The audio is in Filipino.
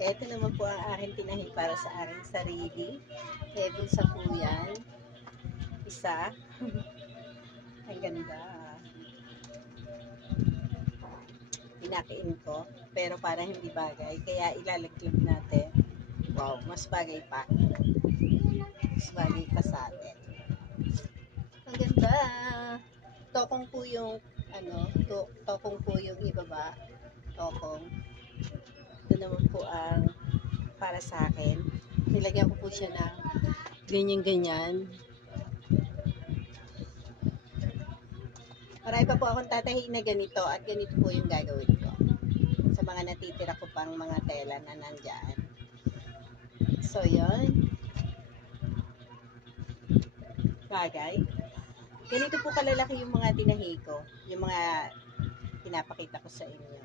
Ito naman po ang aking tinahi para sa aking sarili. Heaven sa po yan. Isa. Ang ganda. Pinakiin ko. Pero parang hindi bagay. Kaya ilalaglag natin. Wow, mas bagay pa. Mas bagay pa sa atin. Ang ganda. Tokong po yung tokong po yung ibaba. Tokong. Ito naman po ang para sa akin. Nilagyan ko po siya ng ganyan-ganyan. Marami pa po akong tatahiin na ganito at ganito po yung gagawin ko. Sa mga natitira ko pang mga tela na nandyan. So, yun. Bagay. Ganito po kalalaki yung mga tinahi ko. Yung mga pinapakita ko sa inyo.